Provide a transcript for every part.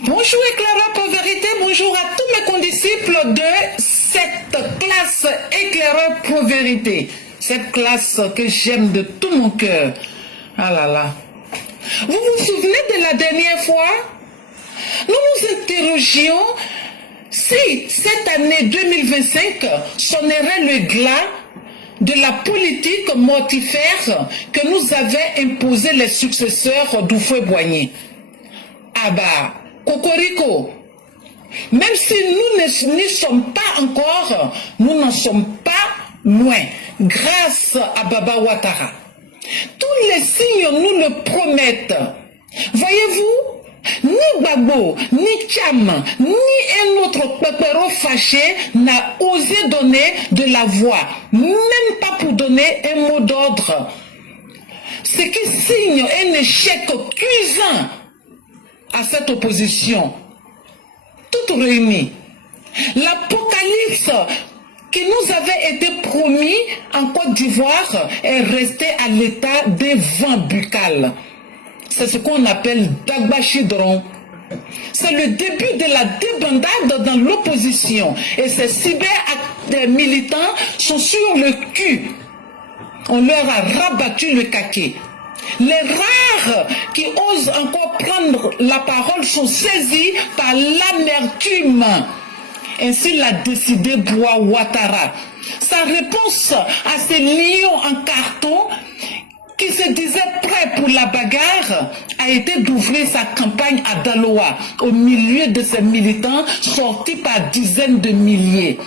Bonjour éclaireur pour vérité, bonjour à tous mes condisciples de cette classe éclaireur pour vérité. Cette classe que j'aime de tout mon cœur. Ah là là. Vous vous souvenez de la dernière fois? Nous nous interrogions si cette année 2025 sonnerait le glas de la politique mortifère que nous avaient imposé les successeurs d'Houphouët-Boigny. Ah bah, Cocorico, même si nous n'y sommes pas encore, nous n'en sommes pas loin, grâce à Baba Ouattara. Tous les signes nous le promettent. Voyez-vous, ni Gbagbo, ni Tcham, ni un autre pépéro fâché n'a osé donner de la voix, même pas pour donner un mot d'ordre. Ce qui signe un échec cuisant à cette opposition, toute réunie. L'apocalypse qui nous avait été promis en Côte d'Ivoire est resté à l'état d'un vent buccal. C'est ce qu'on appelle Dagba Chidron. C'est le début de la débandade dans l'opposition. Et ces cyber-militants sont sur le cul. On leur a rabattu le caquet. Les rares qui osent encore prendre la parole sont saisis par l'amertume. Ainsi l'a décidé Boa Ouattara. Sa réponse à ces lions en carton qui se disaient prêts pour la bagarre a été d'ouvrir sa campagne à Daloa au milieu de ces militants sortis par dizaines de milliers.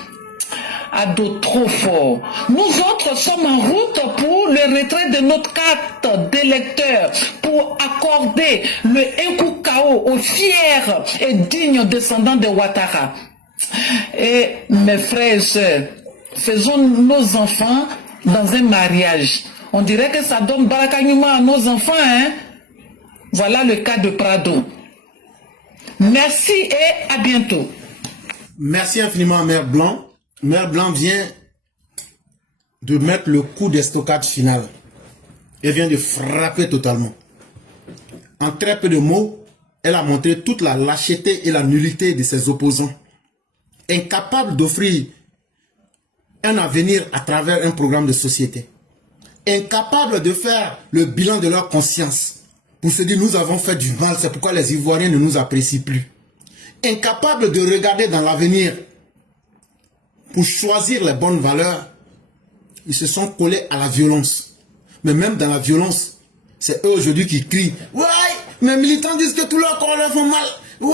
Ado trop fort. Nous autres sommes en route pour le retrait de notre carte d'électeur, pour accorder le un coup KO aux fiers et dignes descendants de Ouattara. Et mes frères et sœurs, faisons nos enfants dans un mariage. On dirait que ça donne barakanyuma à nos enfants, hein? Voilà le cas de Prado. Merci et à bientôt. Merci infiniment, Mère Blanc. Mère Blanc vient de mettre le coup d'estocade final. Elle vient de frapper totalement. En très peu de mots, elle a montré toute la lâcheté et la nullité de ses opposants. Incapables d'offrir un avenir à travers un programme de société. Incapables de faire le bilan de leur conscience. Pour se dire, nous avons fait du mal, c'est pourquoi les Ivoiriens ne nous apprécient plus. Incapables de regarder dans l'avenir. Pour choisir les bonnes valeurs, ils se sont collés à la violence. Mais même dans la violence, c'est eux aujourd'hui qui crient « Ouais, mes militants disent que tous leurs collègues font mal. Ouais,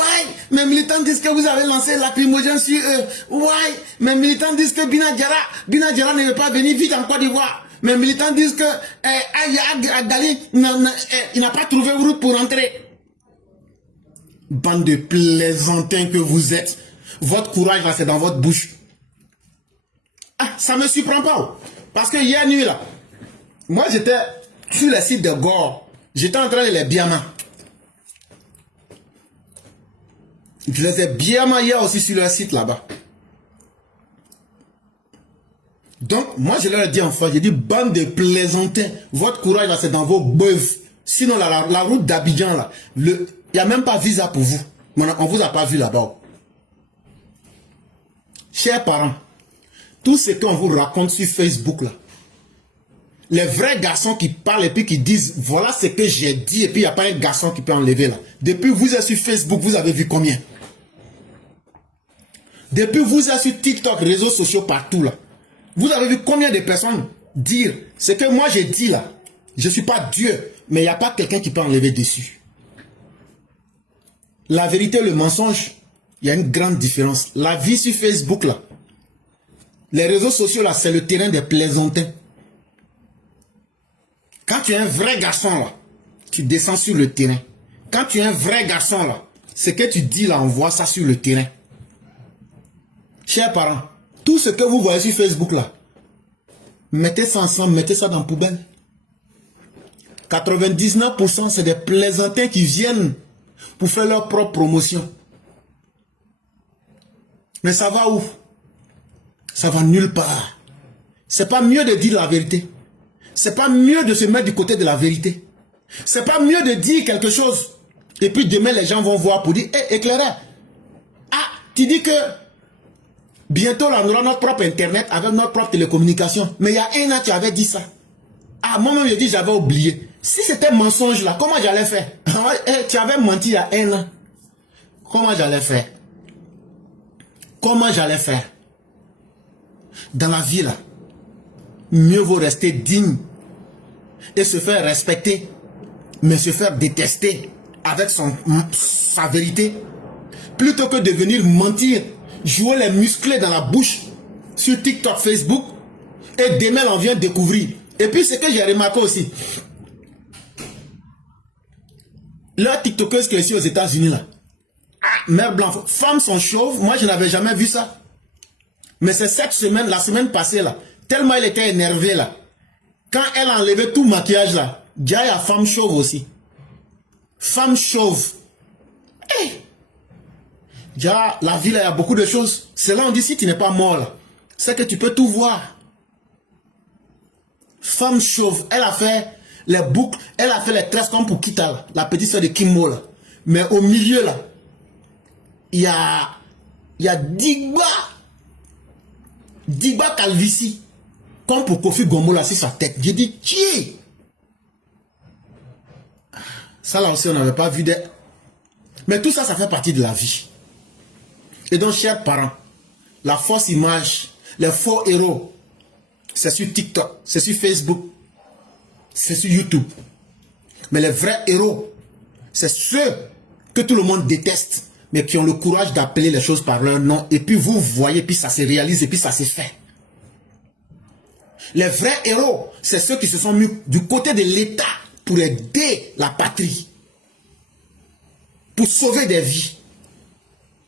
mes militants disent que vous avez lancé lacrymogène sur eux. Ouais, mes militants disent que Bina Diarra ne veut pas venir vite en Côte d'Ivoire. Mes militants disent que Agali il n'a pas trouvé route pour entrer. » Bande de plaisantins que vous êtes. Votre courage là, c'est dans votre bouche. Ah, ça me surprend pas. Parce que hier nuit là, moi j'étais sur le site de Gore. J'étais en train de les biama. Je les ai biama hier aussi sur leur site là-bas. Donc, moi je leur ai dit en face, j'ai dit bande de plaisantins. Votre courage là, c'est dans vos bœufs. Sinon la route d'Abidjan là, il n'y a même pas visa pour vous. On vous a pas vu là-bas. Chers parents, tout ce qu'on vous raconte sur Facebook là, les vrais garçons qui parlent et puis qui disent voilà ce que j'ai dit et puis il n'y a pas un garçon qui peut enlever là. Depuis vous êtes sur Facebook, vous avez vu combien? Depuis vous êtes sur TikTok, réseaux sociaux partout là. Vous avez vu combien de personnes dire ce que moi j'ai dit là. Je ne suis pas Dieu, mais il n'y a pas quelqu'un qui peut enlever dessus. La vérité et le mensonge, il y a une grande différence. La vie sur Facebook là, les réseaux sociaux là, c'est le terrain des plaisantins. Quand tu es un vrai garçon là, tu descends sur le terrain. Quand tu es un vrai garçon là, ce que tu dis là, on voit ça sur le terrain. Chers parents, tout ce que vous voyez sur Facebook là, mettez ça ensemble, mettez ça dans la poubelle. 99% c'est des plaisantins qui viennent pour faire leur propre promotion. Mais ça va où? Ça va nulle part. C'est pas mieux de dire la vérité. C'est pas mieux de se mettre du côté de la vérité. C'est pas mieux de dire quelque chose Et puis demain, les gens vont voir pour dire, hé, éclaireur, ah, tu dis que bientôt, là, on aura notre propre Internet avec notre propre télécommunication. Mais il y a un an, tu avais dit ça. Ah, moi-même, je dis, j'avais oublié. Si c'était mensonge, là, comment j'allais faire? Tu avais menti il y a un an. Comment j'allais faire? Comment j'allais faire? Dans la vie, là, mieux vaut rester digne et se faire respecter, mais se faire détester avec sa vérité, plutôt que de venir mentir, jouer les musclés dans la bouche sur TikTok, Facebook, et demain on vient découvrir. Et puis ce que j'ai remarqué aussi, la TikTokeuse qui est ici aux États-Unis là, mère blanche, femmes sont chauves, moi je n'avais jamais vu ça. Mais c'est cette semaine, la semaine passée là, tellement elle était énervée là, quand elle a enlevé tout maquillage là, déjà il y a femme chauve aussi. Femme chauve. Hey. Déjà, la vie là, il y a beaucoup de choses. C'est là on dit si tu n'es pas mort là, c'est que tu peux tout voir. Femme chauve, elle a fait les boucles, elle a fait les tresses comme pour Kita là, la petite soeur de Kimbo là. Mais au milieu là, il y a Digba Calvici, comme pour Kofi Gombo là sur sa tête. J'ai dit, tiens, ça là aussi on n'avait pas vu de... Mais tout ça, ça fait partie de la vie. Et donc, chers parents, la fausse image, les faux héros, c'est sur TikTok, c'est sur Facebook, c'est sur YouTube. Mais les vrais héros, c'est ceux que tout le monde déteste, mais qui ont le courage d'appeler les choses par leur nom. Et puis vous voyez, puis ça se réalise, et puis ça se fait. Les vrais héros, c'est ceux qui se sont mis du côté de l'État pour aider la patrie, pour sauver des vies.